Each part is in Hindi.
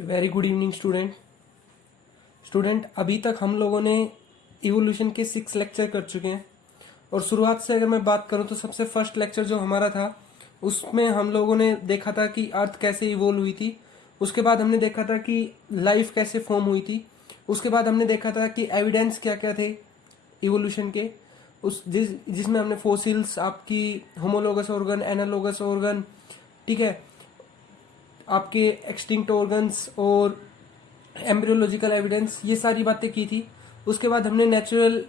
वेरी गुड इवनिंग स्टूडेंट अभी तक हम लोगों ने इवोल्यूशन के 6 लेक्चर कर चुके हैं। और शुरुआत से अगर मैं बात करूं तो सबसे फर्स्ट लेक्चर जो हमारा था उसमें हम लोगों ने देखा था कि अर्थ कैसे इवोल्व हुई थी। उसके बाद हमने देखा था कि लाइफ कैसे फॉर्म हुई थी। उसके बाद हमने देखा था कि एविडेंस क्या क्या थे इवोल्यूशन के, उस जिसमें हमने फोसिल्स, आपकी होमोलोगस ऑर्गन, एनालोगस ऑर्गन, ठीक है, आपके एक्सटिंक्ट ऑर्गन्स और एम्ब्रियोलॉजिकल एविडेंस, ये सारी बातें की थी। उसके बाद हमने नेचुरल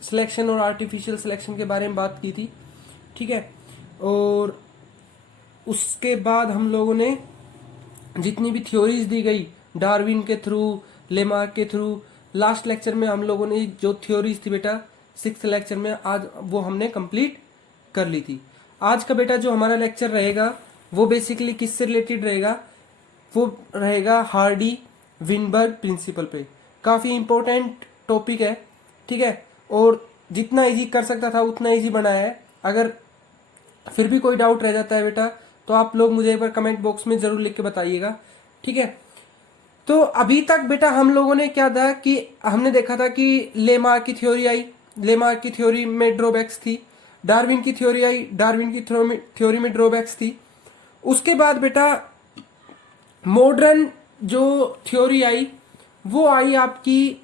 सिलेक्शन और आर्टिफिशियल सिलेक्शन के बारे में बात की थी, ठीक है। और उसके बाद हम लोगों ने जितनी भी थ्योरीज दी गई डार्विन के थ्रू, लेमार्क के थ्रू, लास्ट लेक्चर में हम लोगों ने जो थ्योरीज थी बेटा 6th लेक्चर में, आज वो हमने कंप्लीट कर ली थी। आज का बेटा जो हमारा लेक्चर रहेगा वो बेसिकली किससे रिलेटेड रहेगा, वो रहेगा हार्डी विनबर्ग प्रिंसिपल पे। काफी इंपॉर्टेंट टॉपिक है, ठीक है। और जितना इजी कर सकता था उतना इजी बनाया है। अगर फिर भी कोई डाउट रह जाता है बेटा तो आप लोग मुझे एक बार कमेंट बॉक्स में जरूर लिख के बताइएगा, ठीक है। तो अभी तक बेटा हम लोगों ने क्या था कि हमने देखा था कि लेमार्क की थ्योरी आई, लेमार्क की थ्योरी में ड्रॉबैक्स थी। डार्विन की थ्योरी आई, डार्विन की थ्योरी में ड्रॉबैक्स थी। उसके बाद बेटा मॉडर्न जो थ्योरी आई वो आई आपकी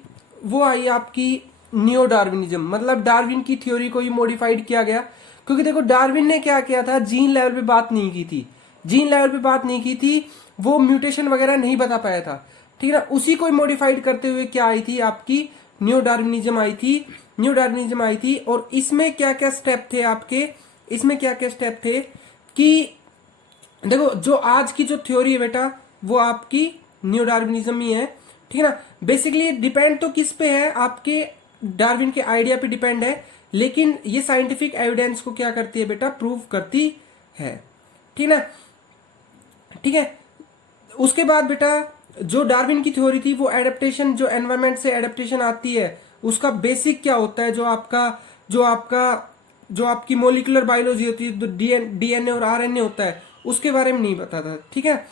नियो डार्विनिज्म, मतलब डार्विन की थ्योरी को ही मॉडिफाइड किया गया। क्योंकि देखो डार्विन ने क्या किया था, जीन लेवल पे बात नहीं की थी, जीन लेवल पे बात नहीं की थी, वो म्यूटेशन वगैरह नहीं बता पाया था, ठीक है ना। उसी को मॉडिफाइड करते हुए क्या आई थी, आपकी न्यू डार्विनिज्म आई थी, न्यू डार्विनिज्म आई थी। और इसमें क्या क्या स्टेप थे आपके, इसमें क्या क्या स्टेप थे कि देखो जो आज की जो थ्योरी है बेटा वो आपकी न्यू डार्विनिज्म ही है, ठीक है ना। बेसिकली डिपेंड तो किस पे है, आपके डार्विन के आइडिया पे डिपेंड है, लेकिन ये साइंटिफिक एविडेंस को क्या करती है बेटा, प्रूव करती है, ठीक है ना, ठीक है। उसके बाद बेटा जो डार्विन की थ्योरी थी वो एडेप्टेशन, जो एनवायरमेंट से एडेप्टेशन आती है उसका बेसिक क्या होता है, जो आपकी मोलिकुलर बायोलॉजी होती है, जो डीएनए और आरएनए होता है उसके बारे में नहीं बताता, ठीक है।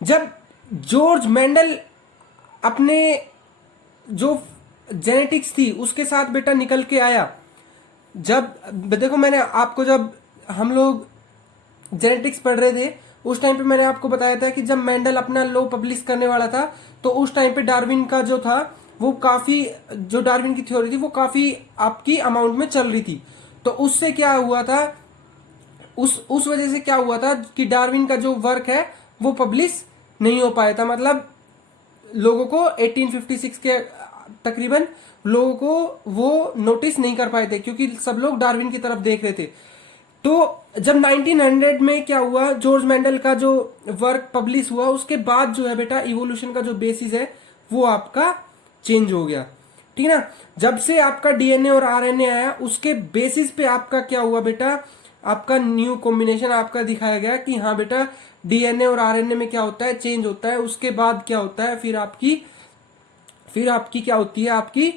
जब जॉर्ज मेंडल अपने जो जेनेटिक्स थी उसके साथ बेटा निकल के आया, जब देखो मैंने आपको, जब हम लोग जेनेटिक्स पढ़ रहे थे उस टाइम पे मैंने आपको बताया था कि जब मेंडल अपना लॉ पब्लिश करने वाला था तो उस टाइम पे डार्विन का जो था वो काफी, जो डार्विन की थ्योरी थी वो काफी आपकी अमाउंट में चल रही थी। तो उससे क्या हुआ था, उस वजह से क्या हुआ था कि डार्विन का जो वर्क है वो पब्लिश नहीं हो पाया था। मतलब लोगों को 1856 के तकरीबन लोगों को वो नोटिस नहीं कर पाए थे क्योंकि सब लोग डार्विन की तरफ देख रहे थे। तो जब 1900 में क्या हुआ, जॉर्ज मेंडल का जो वर्क पब्लिश हुआ उसके बाद जो है बेटा इवोल्यूशन का जो बेसिस है वो आपका चेंज हो गया, ठीक है ना। जब से आपका डीएनए और आरएनए आया उसके बेसिस पे आपका क्या हुआ बेटा, आपका न्यू कॉम्बिनेशन आपका दिखाया गया कि हाँ बेटा डीएनए और आरएनए में क्या होता है, चेंज होता है। उसके बाद क्या होता है, फिर आपकी क्या होती है, आपकी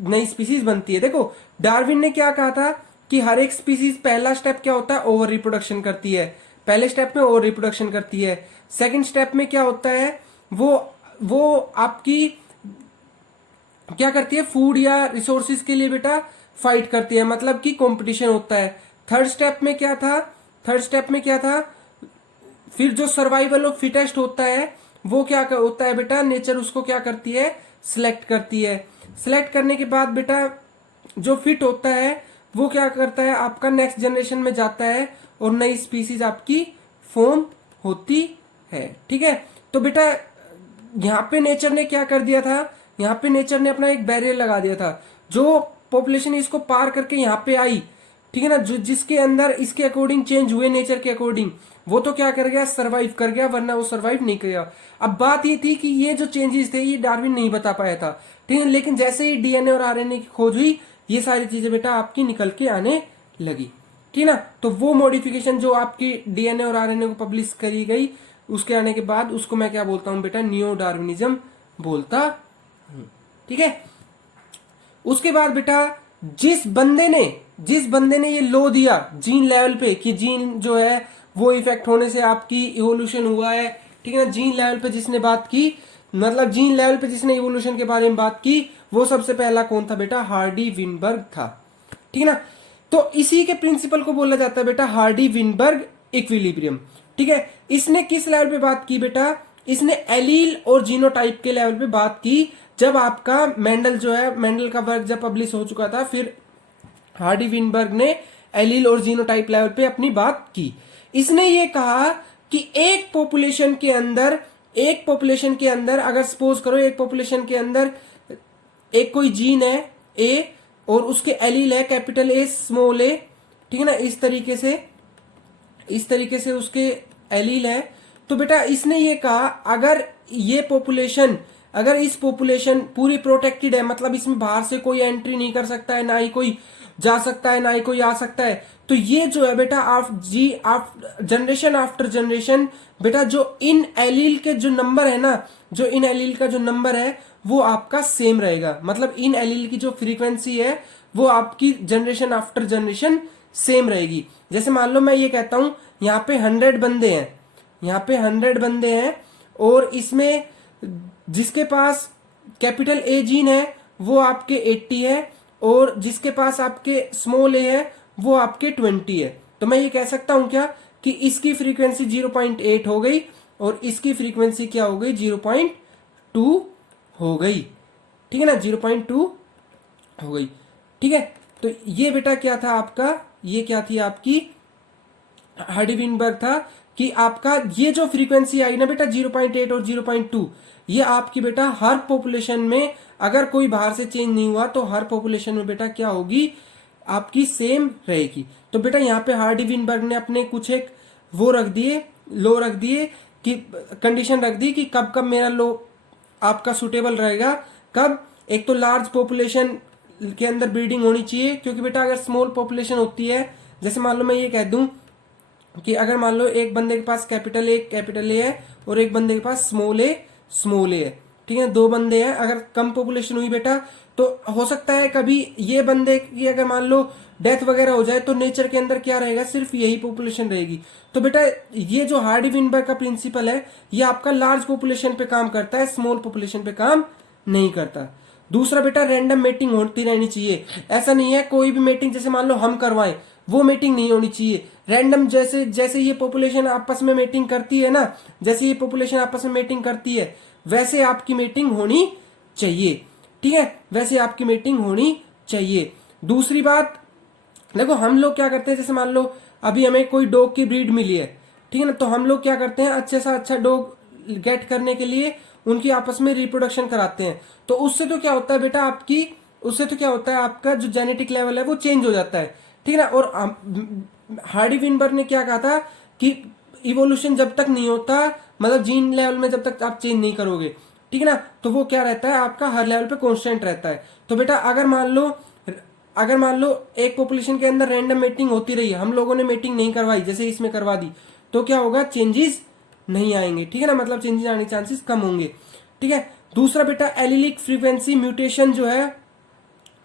नई स्पीसीज बनती है। देखो डार्विन ने क्या कहा था कि हर एक स्पीसीज, पहला स्टेप क्या होता है, ओवर रिप्रोडक्शन करती है, पहले स्टेप में ओवर रिप्रोडक्शन करती है। सेकंड स्टेप में क्या होता है, वो आपकी क्या करती है, फूड या रिसोर्सेज के लिए बेटा फाइट करती है, मतलब कि कंपटीशन होता है। थर्ड स्टेप में क्या था, फिर जो सर्वाइवल ऑफ फिटेस्ट होता है वो क्या होता है बेटा, नेचर उसको क्या करती है, सिलेक्ट करती है। सिलेक्ट करने के बाद बेटा जो फिट होता है वो क्या करता है, आपका नेक्स्ट जनरेशन में जाता है और नई स्पीसीज आपकी फॉर्म होती है, ठीक है। तो बेटा यहाँ पे नेचर ने क्या कर दिया था, यहाँ पे नेचर ने अपना एक बैरियर लगा दिया था। जो पॉपुलेशन इसको पार करके यहाँ पे आई, ठीक है ना, जो जिसके अंदर इसके अकॉर्डिंग चेंज हुए, नेचर के अकॉर्डिंग, वो तो क्या कर गया, सरवाइव कर गया, वरना वो सरवाइव नहीं कर गया। अब बात ये थी कि ये जो चेंजेस थे ये डार्विन नहीं बता पाया था, ठीक है। लेकिन जैसे ही डीएनए और आरएनए की खोज हुई ये सारी चीजें बेटा आपकी निकल के आने लगी, ठीक ना। तो वो मॉडिफिकेशन जो आपकी डीएनए और आरएनए को पब्लिश करी गई उसके आने के बाद उसको मैं क्या बोलता हूं बेटा, नियो डार्विनिज्म बोलता हूं, ठीक है। उसके बाद बेटा जिस बंदे ने ये लॉ दिया जीन लेवल पे कि जीन जो है वो इफेक्ट होने से आपकी इवोल्यूशन हुआ है, ठीक है ना, जीन लेवल पे जिसने बात की मतलब जीन लेवल पे जिसने इवोल्यूशन के बारे में बात की वो सबसे पहला कौन था बेटा, हार्डी विनबर्ग था। ठीक है ना, तो इसी के प्रिंसिपल को बोला जाता है बेटा हार्डी विनबर्ग इक्विलिब्रियम। ठीक है, इसने किस लेवल पे बात की बेटा, इसने एलील और जीनोटाइप के लेवल पे बात की। जब आपका मेंडल जो है, मेंडल का वर्क जब पब्लिश हो चुका था, फिर हार्डी विनबर्ग ने एलील और जीनोटाइप लेवल पे अपनी बात की। इसने ये कहा कि एक पॉपुलेशन के अंदर अगर सपोज करो एक पॉपुलेशन के अंदर एक कोई जीन है ए और उसके एलील है कैपिटल ए स्मॉल ए, ठीक है ना, इस तरीके से उसके एलील है, तो बेटा इसने ये कहा अगर इस पॉपुलेशन पूरी प्रोटेक्टेड है, मतलब इसमें बाहर से कोई एंट्री नहीं कर सकता है, ना ही कोई जा सकता है, ना ही कोई आ सकता है, तो ये जो है बेटा जनरेशन आफ्टर जनरेशन बेटा जो इन एलील के जो नंबर है ना, जो इन एलील का जो नंबर है वो आपका सेम रहेगा। मतलब इन एलील की जो फ्रीक्वेंसी है वो आपकी जनरेशन आफ्टर जनरेशन सेम रहेगी। जैसे मान लो मैं ये कहता हूं यहाँ पे 100 बंदे हैं और इसमें जिसके पास कैपिटल ए जीन है वो आपके 80 है और जिसके पास आपके स्मॉल ए है वो आपके 20 है। तो मैं ये कह सकता हूं क्या कि इसकी फ्रीक्वेंसी 0.8 हो गई और इसकी फ्रीक्वेंसी क्या हो गई, 0.2 हो गई। ठीक है ना, 0.2 हो गई। ठीक है, तो ये बेटा क्या था आपका, ये क्या थी आपकी हार्डी विनबर्ग था कि आपका ये जो फ्रीक्वेंसी आई ना बेटा 0.8 और 0.2, ये आपकी बेटा हर पॉपुलेशन में अगर कोई बाहर से चेंज नहीं हुआ तो हर पॉपुलेशन में बेटा क्या होगी, आपकी सेम रहेगी। तो बेटा यहाँ पे हार्डी विनबर्ग ने अपने कुछ एक वो रख दिए, लो रख दिए कि कंडीशन रख दी कि कब कब मेरा लो आपका सुटेबल रहेगा, कब एक तो लार्ज पॉपुलेशन के अंदर ब्रीडिंग होनी चाहिए, क्योंकि बेटा अगर स्मॉल पॉपुलेशन होती है, जैसे मान लो मैं ये कह दूं कि अगर मान लो एक बंदे के पास कैपिटल ए है और एक बंदे के पास स्मॉल ए है, ठीक है, 2 बंदे हैं, अगर कम पॉपुलेशन हुई बेटा तो हो सकता है कभी ये बंदे की अगर मान लो डेथ वगैरह हो जाए तो नेचर के अंदर क्या रहेगा, सिर्फ यही पॉपुलेशन रहेगी। तो बेटा ये जो हार्डी विनबर्ग का प्रिंसिपल है ये आपका लार्ज पॉपुलेशन पे काम करता है, स्मॉल पॉपुलेशन पे काम नहीं करता। दूसरा बेटा रैंडम मेटिंग होती रहनी चाहिए। ऐसा नहीं है कोई भी मीटिंग जैसे मान लो हम करवाएं वो मीटिंग नहीं होनी चाहिए। रैंडम जैसे ये पॉपुलेशन आपस में मीटिंग करती है ना, जैसे ये पॉपुलेशन आपस में मीटिंग करती है वैसे आपकी मीटिंग होनी चाहिए। ठीक है, वैसे आपकी मीटिंग होनी चाहिए। दूसरी बात देखो, हम लोग क्या करते हैं, जैसे मान लो अभी हमें कोई डॉग की ब्रीड मिली है, ठीक है ना, तो हम लोग क्या करते हैं, अच्छे से अच्छा डॉग गेट करने के लिए उनकी आपस में रिप्रोडक्शन कराते हैं। तो उससे तो क्या होता है बेटा आपका जो जेनेटिक लेवल है वो चेंज हो जाता है। ठीक है ना, और हार्डी विनबर्ग ने क्या कहा था कि इवोल्यूशन जब तक नहीं होता, मतलब जीन लेवल में जब तक आप चेंज नहीं करोगे, ठीक है ना, तो वो क्या रहता है आपका हर लेवल पे कांस्टेंट रहता है। तो बेटा अगर मान लो एक पॉपुलेशन के अंदर रैंडम मेटिंग होती रही, हम लोगों ने मेटिंग नहीं करवाई, जैसे इसमें करवा दी, तो क्या होगा, चेंजेस नहीं आएंगे। ठीक है ना, मतलब चेंजेस आने के चांसेस कम होंगे। ठीक है, दूसरा बेटा एलिलिक फ्रीक्वेंसी म्यूटेशन जो है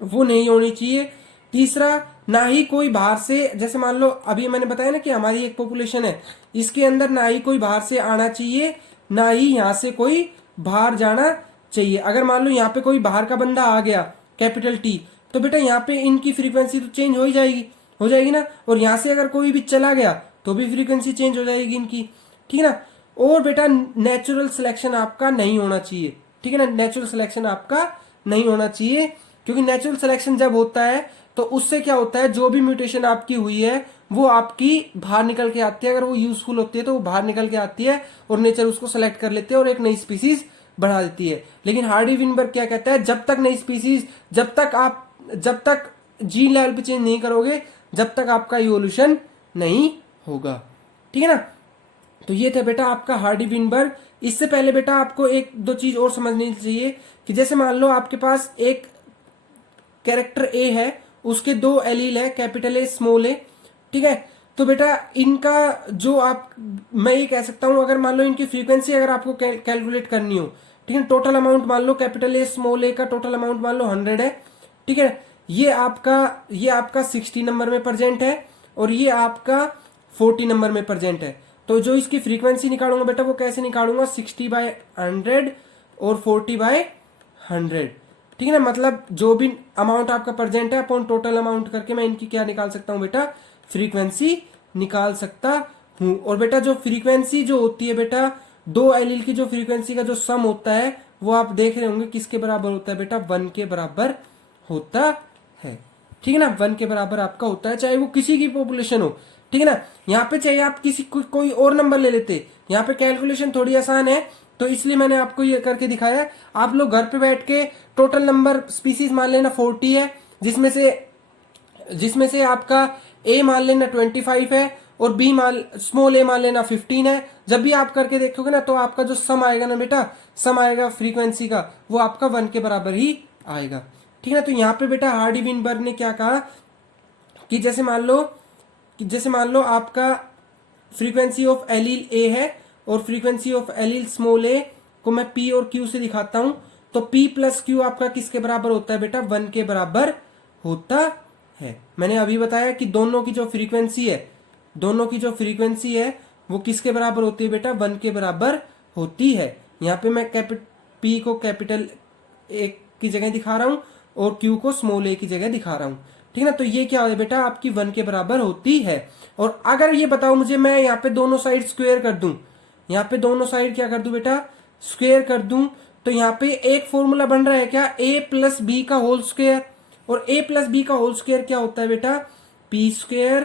वो नहीं होनी चाहिए। तीसरा, ना ही कोई बाहर से, जैसे मान लो अभी मैंने बताया ना कि हमारी एक पॉपुलेशन है, इसके अंदर ना ही कोई बाहर से आना चाहिए, ना ही यहाँ से कोई बाहर जाना चाहिए। अगर मान लो यहाँ पे कोई बाहर का बंदा आ गया कैपिटल टी, तो बेटा यहाँ पे इनकी फ्रीक्वेंसी तो चेंज हो जाएगी ना, और यहाँ से अगर कोई भी चला गया तो भी फ्रीक्वेंसी चेंज हो जाएगी इनकी। ठीक है ना, और बेटा नेचुरल सिलेक्शन आपका नहीं होना चाहिए। ठीक है ना, नेचुरल सिलेक्शन आपका नहीं होना चाहिए, क्योंकि नेचुरल सिलेक्शन जब होता है तो उससे क्या होता है, जो भी म्यूटेशन आपकी हुई है वो आपकी बाहर निकल के आती है। अगर वो यूजफुल होती है तो वो बाहर निकल के आती है और नेचर उसको सेलेक्ट कर लेते हैं और एक नई स्पीसीज बढ़ा देती है। लेकिन हार्डी विनबर्ग क्या कहता है, जब तक नई स्पीसीज, जब तक जीन लेवल पे चेंज नहीं करोगे, जब तक आपका इवोल्यूशन नहीं होगा। ठीक है ना, तो ये था बेटा आपका हार्डी विनबर्ग। इससे पहले बेटा आपको एक दो चीज और समझनी चाहिए कि जैसे मान लो आपके पास एक कैरेक्टर ए है, उसके 2 एलील है, कैपिटल ए स्मॉल ए। ठीक है, तो बेटा इनका जो मैं ये कह सकता हूं, अगर मान लो इनकी फ्रीक्वेंसी अगर आपको कैलकुलेट करनी हो, ठीक है, टोटल अमाउंट मान लो कैपिटल ए स्मॉल ए का टोटल अमाउंट मान लो 100 है। ठीक है, ये आपका 60 नंबर में प्रेजेंट है और ये आपका 40 नंबर में प्रेजेंट है। तो जो इसकी फ्रीक्वेंसी निकालूंगा बेटा वो कैसे निकालूंगा, 60/100 और 40/100, ठीक है ना। मतलब जो भी अमाउंट आपका प्रेजेंट है अपॉन टोटल अमाउंट करके मैं इनकी क्या निकाल सकता हूँ बेटा, फ्रीक्वेंसी निकाल सकता हूँ। और बेटा जो फ्रीक्वेंसी जो होती है बेटा, दो एलील की जो फ्रीक्वेंसी का जो सम होता है वो आप देख रहे होंगे किसके बराबर होता है बेटा, 1 के बराबर होता है, ठीक है ना। 1 के बराबर आपका होता है, चाहे वो किसी की पॉपुलेशन हो, ठीक है ना। यहाँ पे चाहिए आप किसी कोई और नंबर ले लेते, यहाँ पे कैलकुलेशन थोड़ी आसान है तो इसलिए मैंने आपको ये करके दिखाया है। आप लोग घर पे बैठ के टोटल नंबर स्पीसीज मान लेना 40 है, जिसमें से आपका ए मान लेना 25 है और बी स्मॉल ए मान लेना 15 है। जब भी आप करके देखोगे ना तो आपका जो सम आएगा ना बेटा, सम आएगा फ्रीक्वेंसी का, वो आपका 1 के बराबर ही आएगा, ठीक है ना। तो यहाँ पे बेटा हार्डी विनबर्ग ने क्या कहा कि जैसे मान लो आपका फ्रीक्वेंसी ऑफ एलील ए है और फ्रीक्वेंसी ऑफ एलील स्मॉल ए को मैं पी और क्यू से दिखाता हूं, तो पी प्लस क्यू आपका किसके बराबर होता है बेटा, 1 के बराबर होता है। मैंने अभी बताया कि दोनों की जो फ्रीक्वेंसी है वो किसके बराबर होती है बेटा, 1 के बराबर होती है। यहाँ पे मैं पी को कैपिटल ए की जगह दिखा रहा हूं और क्यू को स्मॉल ए की जगह दिखा रहा हूं, ठीक है ना। तो ये क्या है बेटा, आपकी 1 के बराबर होती है। और अगर ये बताओ मुझे, मैं यहाँ पे दोनों साइड स्क्वायर कर दूं, यहाँ पे दोनों साइड क्या कर दूं बेटा, स्क्वायर कर दूं, तो यहाँ पे एक फॉर्मूला बन रहा है क्या, a प्लस बी का होल स्क्वायर। और a प्लस बी का होल स्क्वायर क्या होता है बेटा, P square,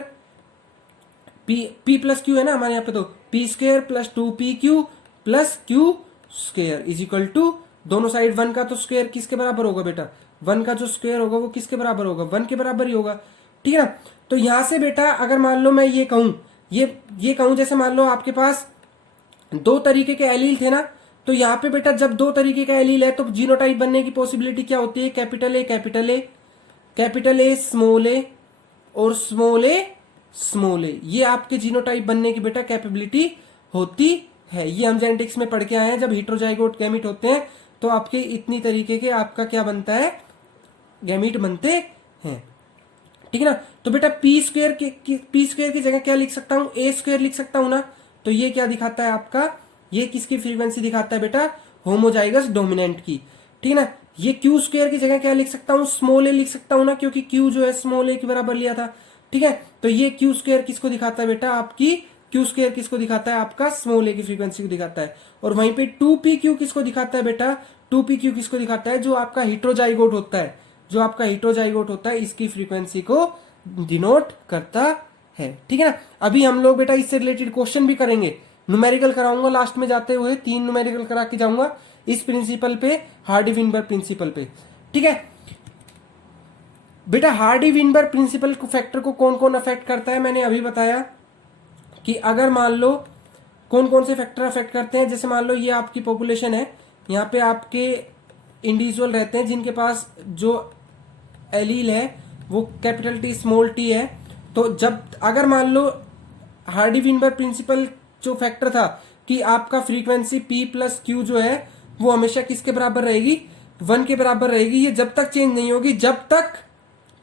P plus Q है ना हमारे यहाँ पे, तो P square plus 2pq plus Q square is equal to, दोनों साइड 1 का तो स्क्वायर किसके बराबर होगा बेटा, 1 का जो स्क्वायर होगा वो किसके बराबर होगा, 1 के बराबर ही होगा, ठीक है ना। तो यहां से बेटा अगर मान लो मैं ये कहूं, ये कहूं जैसे मान लो आपके पास 2 तरीके के एलील थे ना, तो यहाँ पे बेटा जब 2 तरीके का एलील है तो जीनोटाइप बनने की पॉसिबिलिटी क्या होती है, कैपिटल ए स्मॉल ए और स्मॉल ए, ये आपके जीनोटाइप बनने की बेटा कैपेबिलिटी होती है। ये हम जेनेटिक्स में पढ़ के आए हैं, जब हेटेरोजाइगोट गैमीट होते हैं तो आपके इतनी तरीके के आपका क्या बनता है, गैमीट बनते हैं, ठीक है ना। तो बेटा पी स्क्वायर की जगह क्या लिख सकता हूं, ए स्क्वायर लिख सकता हूं ना। तो ये क्या दिखाता है आपका, ये किसकी फ्रीक्वेंसी दिखाता है बेटा, होमोजाइगस डोमिनेंट की, ठीक है ना। ये क्यू स्क्वायर की जगह क्या लिख सकता हूं, स्मॉल ए लिख सकता हूं ना, क्योंकि क्यू जो है स्मॉल ए के बराबर लिया था, ठीक है। तो ये क्यू स्क्वायर किसको दिखाता है बेटा, आपकी क्यू स्क्वायर किसको दिखाता है, आपका स्मॉल ए की फ्रीक्वेंसी को दिखाता है। और वहीं पे 2pq किसको दिखाता है बेटा, 2pq किसको दिखाता है, जो आपका हेटेरोजाइगोट होता है, इसकी फ्रीक्वेंसी को डिनोट करता है, ठीक है ना। अभी हम लोग बेटा इससे रिलेटेड क्वेश्चन भी करेंगे, न्यूमेरिकल कराऊंगा लास्ट में जाते हुए, 3 न्यूमेरिकल करा के जाऊंगा इस प्रिंसिपल पे, हार्डी विनबर्ग प्रिंसिपल पे, ठीक है बेटा। हार्डी विनबर्ग प्रिंसिपल को फैक्टर को कौन कौन अफेक्ट करता है, मैंने अभी बताया कि अगर मान लो कौन कौन से फैक्टर अफेक्ट करते हैं, जैसे मान लो ये आपकी पॉपुलेशन है, यहाँ पे आपके इंडिविजुअल रहते हैं जिनके पास जो एलील है वो कैपिटल टी स्मॉल टी है। तो जब अगर मान लो हार्डी विनबर्ग प्रिंसिपल जो फैक्टर था कि आपका फ्रीक्वेंसी p प्लस क्यू जो है वो हमेशा किसके बराबर रहेगी, 1 के बराबर रहेगी, ये जब तक चेंज नहीं होगी, जब तक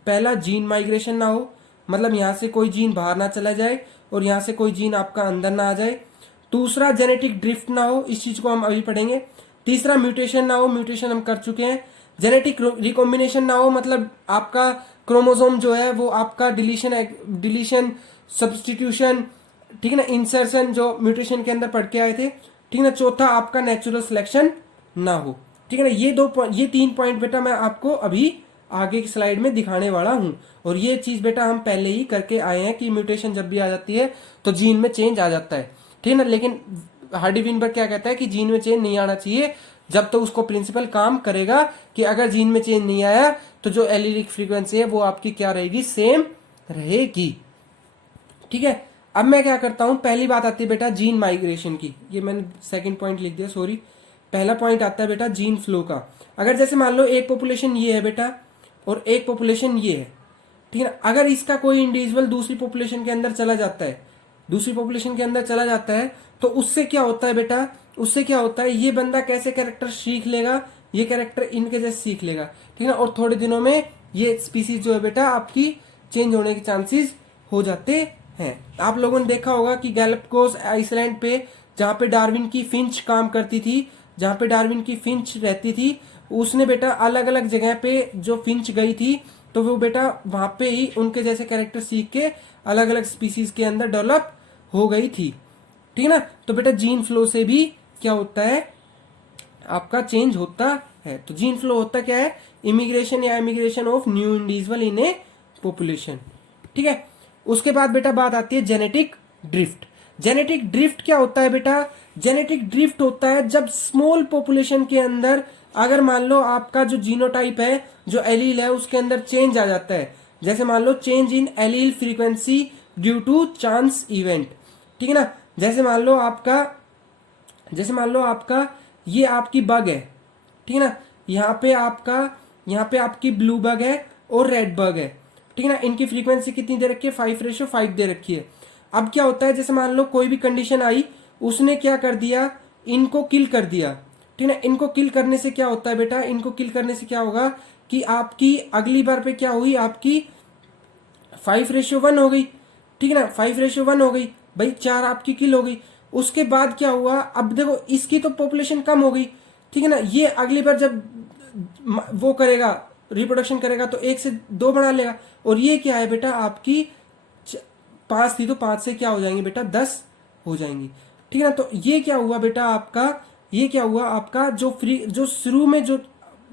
पहला जीन माइग्रेशन ना हो, मतलब यहां से कोई जीन बाहर ना चला जाए और यहां से कोई जीन आपका अंदर ना आ जाए। दूसरा जेनेटिक ड्रिफ्ट ना हो, इस चीज को हम अभी पढ़ेंगे। तीसरा म्यूटेशन ना हो, म्यूटेशन हम कर चुके हैं। जेनेटिक रिकॉम्बिनेशन ना हो, मतलब आपका क्रोमोसोम जो है वो आपका डिलीशन सब्सटीट्यूशन, ठीक है ना, इंसर्शन जो म्यूटेशन के अंदर पढ़ के आए थे, ठीक है ना। चौथा आपका नेचुरल सिलेक्शन ना हो, ठीक है ना। ये 3 पॉइंट बेटा मैं आपको अभी आगे की स्लाइड में दिखाने वाला हूं। और ये चीज बेटा हम पहले ही करके आए हैं कि म्यूटेशन जब भी आ जाती है तो जीन में चेंज आ जाता है, ठीक है ना। लेकिन हार्डी विनबर्ग क्या कहता है कि जीन में चेंज नहीं आना चाहिए जब तो उसको प्रिंसिपल काम करेगा कि अगर जीन में चेंज नहीं आया तो जो एलीलिक फ्रीक्वेंसी है वो आपकी क्या रहेगी, सेम रहेगी, ठीक है। अब मैं क्या करता हूं, पहली बात आती है बेटा जीन माइग्रेशन की, ये मैंने सेकंड पॉइंट लिख दिया, सॉरी। पहला पॉइंट आता है बेटा जीन फ्लो का। अगर जैसे मान लो एक पॉपुलेशन ये है बेटा और एक पॉपुलेशन ये है, ठीक है ना। अगर इसका कोई इंडिविजुअल दूसरी पॉपुलेशन के अंदर चला जाता है, तो उससे क्या होता है बेटा, उससे क्या होता है, ये बंदा कैसे कैरेक्टर सीख लेगा, ये कैरेक्टर इनके जैसे सीख लेगा, ठीक है ना। और थोड़े दिनों में ये स्पीसीज जो है बेटा आपकी चेंज होने के चांसेस हो जाते हैं। आप लोगों ने देखा होगा कि गैलापागोस आइसलैंड पे जहां पे डार्विन की फिंच काम करती थी, जहाँ पे डार्विन की फिंच रहती थी, उसने बेटा अलग अलग जगह पे जो फिंच गई थी तो वो बेटा वहां पे ही उनके जैसे कैरेक्टर सीख के अलग अलग स्पीसीज के अंदर डेवलप हो गई थी। ठीक है ना। तो बेटा जीन फ्लो से भी क्या होता है आपका चेंज होता है। तो जीन फ्लो होता क्या है, इमिग्रेशन या immigration of new individual in A population. ठीक है। उसके बाद बेटा बात आती है जेनेटिक ड्रिफ्ट। जेनेटिक ड्रिफ्ट क्या होता है बेटा, जेनेटिक ड्रिफ्ट होता है जब स्मॉल पॉपुलेशन के अंदर अगर मान लो आपका जो जीनोटाइप है, जो एलील है, उसके अंदर चेंज आ जाता है। जैसे मान लो change in allele frequency due to chance event. ठीक है ना। जैसे मान लो आपका ये आपकी बग है। ठीक है ना। यहाँ पे आपकी ब्लू बग है और रेड बग है। ठीक है ना। इनकी फ्रीक्वेंसी कितनी दे रखी है, 5:5 दे रखी है। अब क्या होता है, जैसे मान लो कोई भी कंडीशन आई, उसने क्या कर दिया, इनको किल कर दिया। ठीक है ना। इनको किल करने से क्या होता है बेटा, इनको किल करने से क्या होगा कि आपकी अगली बार पे क्या हुई, आपकी 5:1 हो गई। ठीक है ना। 5:1 हो गई भाई, 4 आपकी किल हो गई। उसके बाद क्या हुआ, अब देखो इसकी तो पॉपुलेशन कम हो गई। ठीक है ना। ये अगली बार जब वो करेगा, रिप्रोडक्शन करेगा, तो 1 से 2 बना लेगा। और ये क्या है बेटा, आपकी 5 थी तो 5 से क्या हो जाएंगे बेटा, 10 हो जाएंगी। ठीक है ना। तो ये क्या हुआ बेटा आपका जो शुरू में जो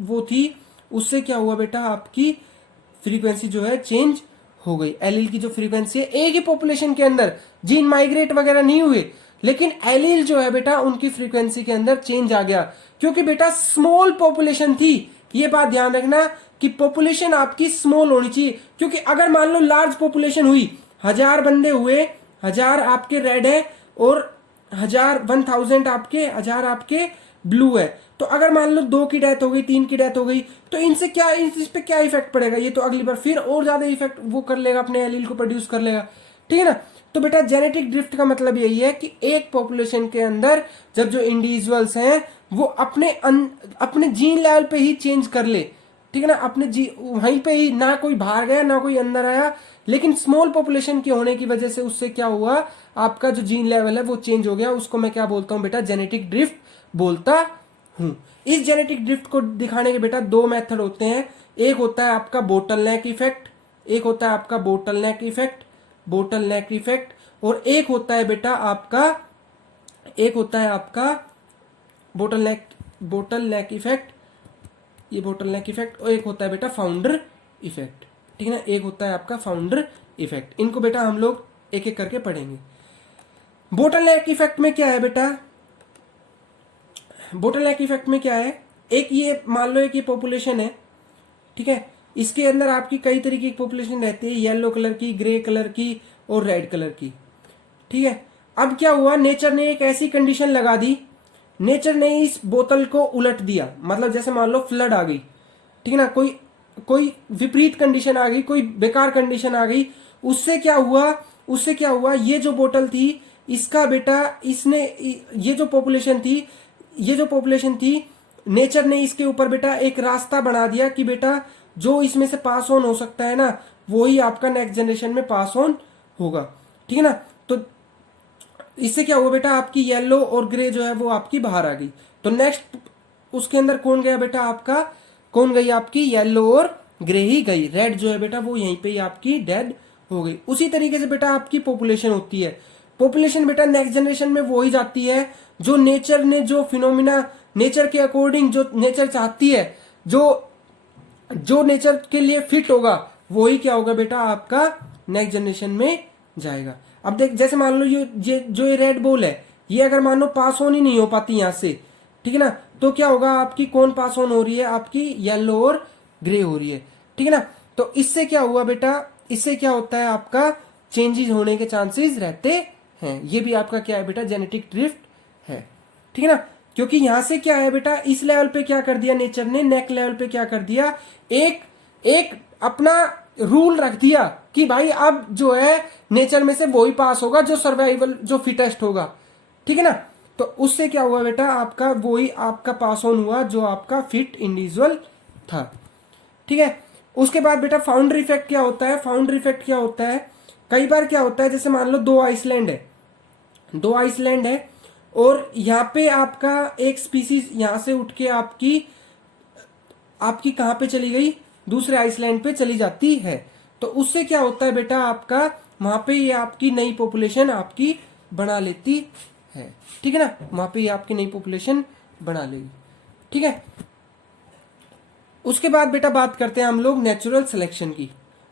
वो थी, उससे क्या हुआ बेटा, आपकी फ्रीक्वेंसी जो है चेंज हो गई। एलील की जो फ्रीक्वेंसी है, एक ही पॉपुलेशन के अंदर जीन माइग्रेट वगैरह नहीं हुए, लेकिन एलील जो है बेटा उनकी फ्रीक्वेंसी के अंदर चेंज आ गया, क्योंकि बेटा स्मॉल पॉपुलेशन थी। ये बात ध्यान रखना कि पॉपुलेशन आपकी स्मॉल होनी चाहिए, क्योंकि अगर मान लो लार्ज पॉपुलेशन हुई, 1000 बंदे हुए, 1000 आपके रेड है और 1000 आपके ब्लू है, तो अगर मान लो 2 की डेथ हो गई, 3 की डेथ हो गई, तो इनसे क्या, इस पे क्या इफेक्ट पड़ेगा, ये तो अगली बार फिर और ज्यादा इफेक्ट वो कर लेगा, अपने एलील को प्रोड्यूस कर लेगा। ठीक है ना। तो बेटा जेनेटिक ड्रिफ्ट का मतलब यही है कि एक पॉपुलेशन के अंदर जब जो इंडिविजुअल्स हैं वो अपने जीन लेवल पे ही चेंज कर ले। ठीक है ना। अपने वहीं पे ही, ना कोई बाहर गया ना कोई अंदर आया, लेकिन स्मॉल पॉपुलेशन के होने की वजह से उससे क्या हुआ, आपका जो जीन लेवल है वो चेंज हो गया। उसको मैं क्या बोलता हूं बेटा, जेनेटिक ड्रिफ्ट बोलता हूं। इस जेनेटिक ड्रिफ्ट को दिखाने के बेटा 2 मेथड होते हैं। एक होता है आपका बोटलनेक इफेक्ट, बोटलनेक इफेक्ट, और एक होता है आपका बोटलनेक इफेक्ट, ये बोटलनेक इफेक्ट, और एक होता है बेटा फाउंडर इफेक्ट। ठीक है ना। एक होता है आपका फाउंडर इफेक्ट। इनको बेटा हम लोग एक एक करके पढ़ेंगे। बोटलनेक इफेक्ट में क्या है बेटा, बोटलनेक इफेक्ट में क्या है, एक ये मान लो एक ये पॉपुलेशन है। ठीक है। इसके अंदर आपकी कई तरीके की पॉपुलेशन रहती है, येलो कलर की, ग्रे कलर की और रेड कलर की। ठीक है। अब क्या हुआ, नेचर ने एक ऐसी कंडीशन लगा दी, नेचर ने इस बोतल को उलट दिया। मतलब जैसे मान लो फ्लड आ गई, ठीक है ना, कोई विपरीत कंडीशन आ गई, कोई बेकार कंडीशन आ गई। उससे क्या हुआ, ये जो बोतल थी, इसका बेटा इसने ये जो पॉपुलेशन थी, नेचर ने इसके ऊपर बेटा एक रास्ता बना दिया कि बेटा जो इसमें से पास ऑन हो सकता है ना, वो ही आपका नेक्स्ट जनरेशन में पास ऑन होगा। ठीक है ना। तो इससे क्या हुआ बेटा, आपकी येलो और ग्रे जो है वो आपकी बाहर आ गई। तो नेक्स्ट उसके अंदर कौन गया बेटा, कौन गई, आपकी येलो और ग्रे ही गई। रेड जो है बेटा वो यहीं पे ही आपकी डेड हो गई। उसी तरीके से बेटा आपकी पॉपुलेशन होती है। पॉपुलेशन बेटा नेक्स्ट जनरेशन में वो ही जाती है जो नेचर ने जो फिनोमिना, नेचर के अकॉर्डिंग जो नेचर चाहती है, जो नेचर के लिए फिट होगा, वो ही क्या होगा बेटा, आपका नेक्स्ट जनरेशन में जाएगा। अब देख, जैसे मान लो ये रेड बॉल है, ये अगर मान लो पास ऑन ही नहीं हो पाती यहां से, ठीक है ना, तो क्या होगा, आपकी कौन पास ऑन हो रही है, आपकी येलो और ग्रे हो रही है। ठीक है ना। तो इससे क्या हुआ बेटा, इससे क्या होता है, आपका चेंजेस होने के चांसेस रहते हैं। ये भी आपका क्या है बेटा, जेनेटिक ड्रिफ्ट है। ठीक है ना। क्योंकि यहां से क्या है बेटा, इस लेवल पे क्या कर दिया नेचर ने, नेक लेवल पे क्या कर दिया, एक अपना रूल रख दिया कि भाई अब जो है नेचर में से वही पास होगा जो सर्वाइवल, जो फिटेस्ट होगा। ठीक है ना। तो उससे क्या हुआ बेटा, आपका वही आपका पास ऑन हुआ जो आपका फिट इंडिविजुअल था। ठीक है। उसके बाद बेटा फाउंडर इफेक्ट क्या होता है, फाउंडर इफेक्ट क्या होता है, कई बार क्या होता है, जैसे मान लो दो आइसलैंड है, और यहाँ पे आपका एक स्पीसीज यहां से उठ के आपकी आपकी कहां पे चली गई, दूसरे आइसलैंड पे चली जाती है। तो उससे क्या होता है बेटा, आपका वहां पे ये आपकी नई पॉपुलेशन आपकी बना लेती है, ठीक है ना, वहां पे ये आपकी नई पॉपुलेशन बना लेगी, ठीक है। उसके बाद बेटा बात करते हैं हम लोग नेचुरल सिलेक्शन की।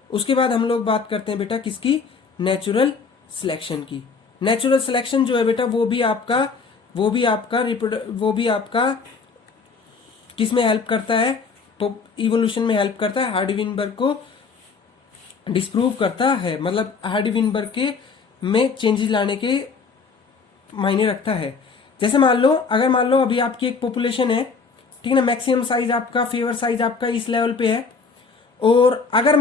उसके बाद हम लोग बात करते हैं बेटा किसकी, नेचुरल सिलेक्शन की। नेचुरल सिलेक्शन जो है बेटा वो भी आपका किस में हेल्प करता है, तो इवोल्यूशन में हेल्प करता है, हार्डी विनबर्ग को डिस्प्रूव करता है, मतलब हार्डी विनबर्ग के में चेंजेस लाने के मायने रखता है। जैसे अगर मान लो अभी आपकी एक पॉपुलेशन है, ठीक है ना, मैक्सिमम साइज आपका, फेवर साइज आपका इस लेवल पे है, और अगर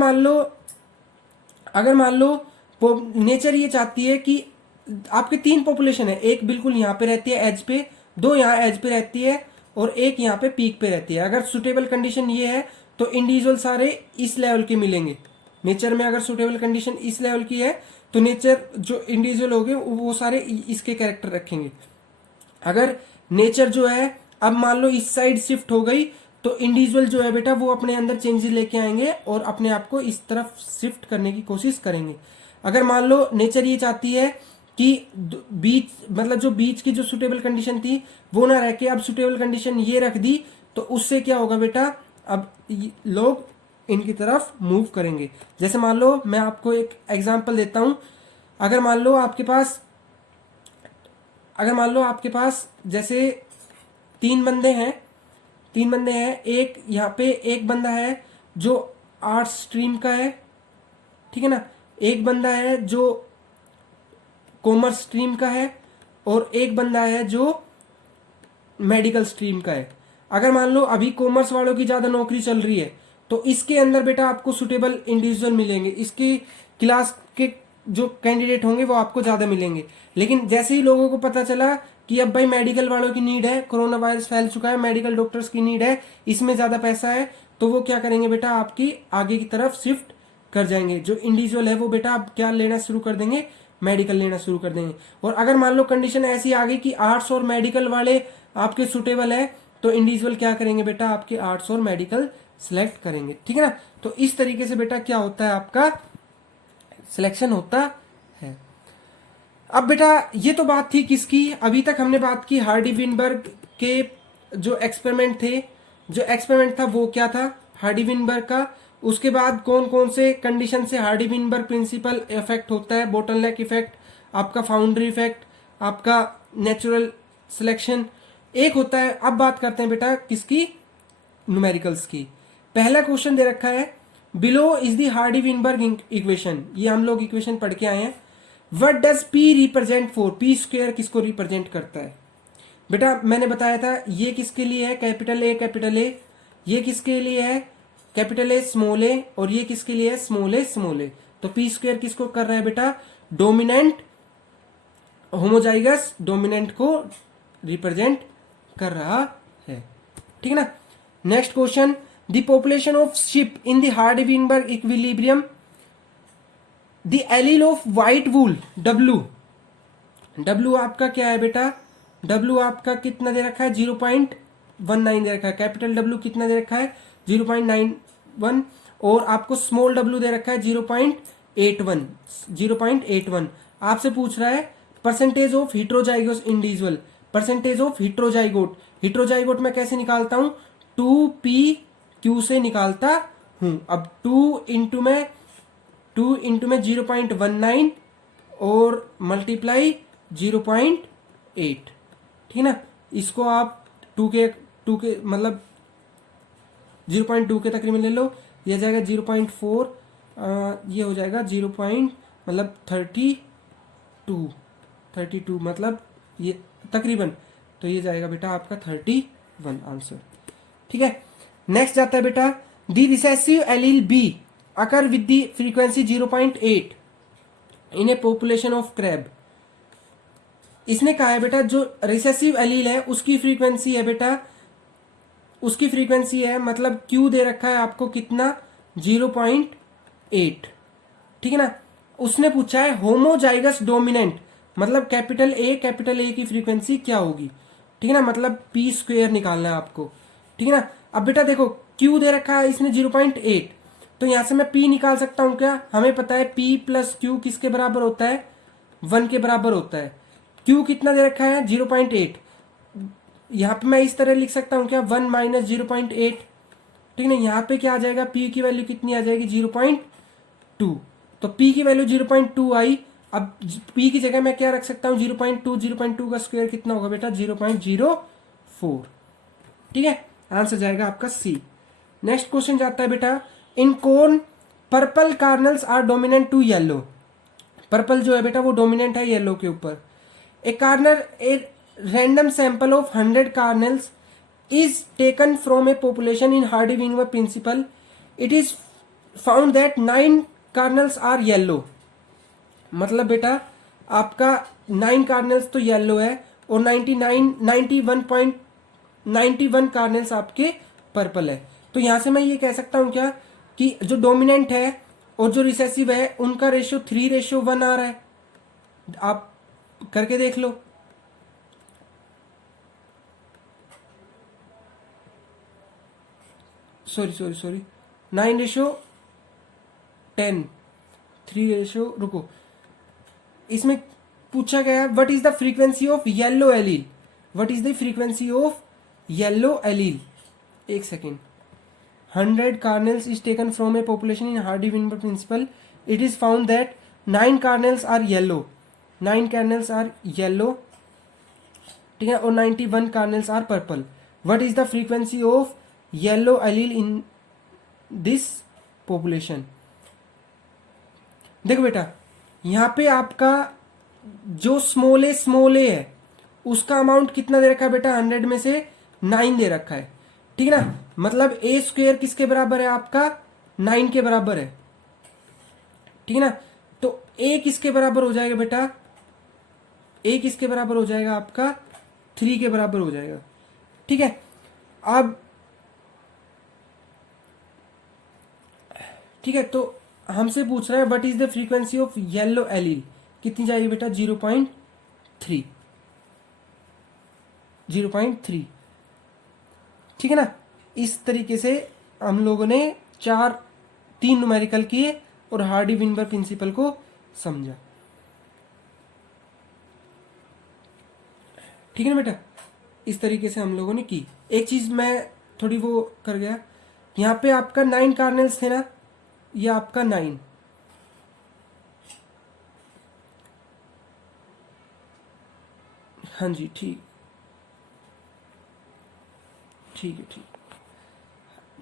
मान लो नेचर ये चाहती है कि आपके 3 पॉपुलेशन है, एक बिल्कुल यहाँ पे रहती है एज पे, 2 यहाँ एज पे रहती है, और एक यहाँ पे पीक पे रहती है। अगर सुटेबल कंडीशन ये है तो इंडिविजुअल सारे इस लेवल के मिलेंगे नेचर में। अगर सुटेबल कंडीशन इस लेवल की है तो नेचर जो इंडिविजुअल होंगे वो सारे इसके कैरेक्टर रखेंगे। अगर नेचर जो है अब मान लो इस साइड शिफ्ट हो गई तो इंडिविजुअल जो है बेटा वो अपने अंदर चेंजेस लेके आएंगे और अपने आप को इस तरफ शिफ्ट करने की कोशिश करेंगे। अगर मान लो नेचर ये चाहती है कि बीच मतलब जो बीच की जो सुटेबल कंडीशन थी वो ना रह के अब सुटेबल कंडीशन ये रख दी, तो उससे क्या होगा बेटा, अब लोग इनकी तरफ मूव करेंगे। जैसे मान लो मैं आपको एक एग्जांपल देता हूं, अगर मान लो आपके पास जैसे 3 बंदे हैं, एक यहाँ पे एक बंदा है जो आर्ट्स स्ट्रीम का है, ठीक है ना, एक बंदा है जो कॉमर्स स्ट्रीम का है, और एक बंदा है जो मेडिकल स्ट्रीम का है। अगर मान लो अभी कॉमर्स वालों की ज्यादा नौकरी चल रही है तो इसके अंदर बेटा आपको सुटेबल इंडिविजुअल मिलेंगे, इसकी क्लास के जो कैंडिडेट होंगे वो आपको ज्यादा मिलेंगे। लेकिन जैसे ही लोगों को पता चला कि अब भाई मेडिकल वालों की नीड है, कोरोना वायरस फैल चुका है, मेडिकल डॉक्टर्स की नीड है, इसमें ज्यादा पैसा है, तो वो क्या करेंगे बेटा, आपकी आगे की तरफ शिफ्ट कर जाएंगे। जो इंडिविजुअल है वो बेटा आप क्या लेना शुरू कर देंगे, मेडिकल लेना शुरू कर देंगे। और अगर मान लो कंडीशन ऐसी आ गई कि आर्ट्स और मेडिकल वाले आपके सुटेबल है तो इंडिविजुअल क्या करेंगे बेटा, आपके आर्ट्स और मेडिकल सिलेक्ट करेंगे, ठीक है ना। तो इस तरीके से बेटा क्या होता है, आपका सिलेक्शन होता है। अब बेटा ये तो बात थी किसकी, अभी तक हमने बात की हार्डी विनबर्ग के जो एक्सपेरिमेंट था वो क्या था, हार्डी विनबर्ग का। उसके बाद कौन कौन से कंडीशन से हार्डी विनबर्ग प्रिंसिपल इफेक्ट होता है, बोटलनेक इफेक्ट, आपका फाउंड्री इफेक्ट, आपका नेचुरल सिलेक्शन एक होता है। अब बात करते हैं बेटा किसकी, न्यूमेरिकल्स की। पहला क्वेश्चन दे रखा है, below is the Hardy Weinberg equation, ये हम लोग इक्वेशन पढ़ के आए हैं। What does P represent for, P square किसको रिप्रेजेंट करता है बेटा, मैंने बताया था ये किसके लिए है, कैपिटल ए, ये किसके लिए है, कैपिटल ए स्मॉल ए, और ये किसके लिए है, स्मॉल ए। तो पी स्क्वायर किसको कर रहा है बेटा, डोमिनेंट होमोजाइगस डोमिनेंट को रिप्रेजेंट कर रहा है, ठीक है ना। Next question, the population of ship in the Hardy Weinberg equilibrium, the allele of white wool W आपका क्या है बेटा, डब्ल्यू आपका कितना दे रखा है, 0.19 दे रखा है। कैपिटल डब्ल्यू कितना दे रखा है, 0.91, और आपको स्मॉल डब्ल्यू दे रखा है 0.81। आपसे पूछ रहा है percentage of heterozygous individual, percentage of heterozygote मैं कैसे निकालता हूं, 2p/q से निकालता हूं। अब 2 इंटू में 0.19 और मल्टीप्लाई 0.8, ठीक है ना। इसको आप 2 के मतलब 0.2 के तकरीबन ले लो, ये जाएगा 0.4, ये हो जाएगा 32 मतलब ये तकरीबन, तो ये जाएगा बेटा आपका 31 आंसर, ठीक है। नेक्स्ट जाता है बेटा, the recessive allele be occur with the frequency 0.8 in A population of crab. इसने कहा है बेटा जो रिसेसिव एलील है उसकी फ्रीक्वेंसी है बेटा, उसकी फ्रीक्वेंसी है मतलब क्यू दे रखा है आपको कितना, 0.8, ठीक है ना। उसने पूछा है होमोजाइगस डोमिनेंट, मतलब कैपिटल ए की फ्रीक्वेंसी क्या होगी, ठीक है ना, मतलब पी स्क्वेयर निकालना है आपको, ठीक है ना। अब बेटा देखो क्यू दे रखा है इसने 0.8, तो यहां से मैं पी निकाल सकता हूं क्या, हमें पता है पी प्लस क्यू किसके बराबर होता है, 1 के बराबर होता है। क्यू कितना दे रखा है 0.8, यहाँ पे मैं इस तरह लिख सकता हूँ क्या 1 माइनस 0.8, ठीक है ना। यहाँ पे क्या आ जाएगा, पी की वैल्यू कितनी आ जाएगी 0.2, तो पी की वैल्यू 0.2 आई। अब पी की जगह मैं क्या रख सकता हूँ 0.2 का स्क्वायर कितना होगा बेटा 0.04, ठीक है, आंसर जाएगा आपका सी। नेक्स्ट क्वेश्चन जाता है बेटा, इन कौन purple kernels are dominant to yellow, purple जो है बेटा वो डोमिनेंट है येलो के ऊपर। A corner a random sample of 100 kernels is taken from a population in Hardy Weinberg principle, it is found that 9 kernels are yellow. मतलब बेटा आपका 9 कार्नल्स तो येलो है और 91 कार्नल्स आपके पर्पल है। तो यहां से मैं ये कह सकता हूं क्या कि जो डोमिनेंट है और जो रिसेसिव है उनका रेशियो 3:1 आ रहा है, आप करके देख लो। सॉरी 9:10, 3 रुको, इसमें पूछा गया what is the frequency of yellow allele, what is the frequency of yellow allele, एक second. 100 kernels is taken from a population in Hardy Weinberg principle, it is found that 9 kernels are yellow, 9 kernels are yellow, ठीक है, और 91 kernels are purple. What is the frequency of yellow allele in this population. देखो बेटा यहां पे आपका जो स्मॉल ए है उसका अमाउंट कितना दे रखा है बेटा, 100 में से 9 दे रखा है, ठीक है ना। मतलब ए स्क्वेयर किसके बराबर है आपका 9 के बराबर है, ठीक है ना। तो ए किसके बराबर हो जाएगा बेटा, ए किसके बराबर हो जाएगा आपका 3 के बराबर हो जाएगा, ठीक है। अब ठीक है, तो हमसे पूछ रहा है what is the frequency of yellow allele, कितनी जाएगी बेटा 0.3, ठीक है ना। इस तरीके से हम लोगों ने 3 न्यूमेरिकल किए और हार्डी-विनबर प्रिंसिपल को समझा, ठीक है ना बेटा। इस तरीके से हम लोगों ने की। एक चीज मैं थोड़ी वो कर गया, यहाँ पे आपका 9 कार्नल्स थे ना, ये आपका 9, हाँ जी ठीक है,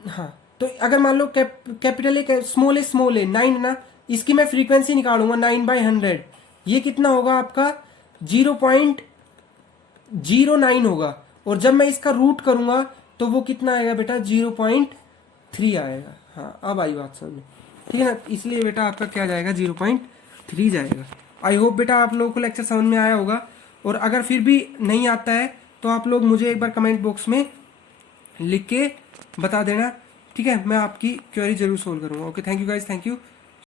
हाँ। तो अगर मान लो कैपिटल ए स्मॉल ए 9 ना, इसकी मैं फ्रीक्वेंसी निकालूंगा 9/100, ये कितना होगा आपका 0.09 होगा, और जब मैं इसका रूट करूंगा तो वो कितना आएगा बेटा 0.3 आएगा। हाँ अब आई बात समझ में, ठीक है ना। इसलिए बेटा आपका क्या जाएगा 0.3 जाएगा। आई होप बेटा आप लोगों को लेक्चर समझ में आया होगा, और अगर फिर भी नहीं आता है तो आप लोग मुझे एक बार कमेंट बॉक्स में लिख के बता देना, ठीक है, मैं आपकी क्वेरी जरूर सोल्व करूंगा। Okay, thank you guys, thank you.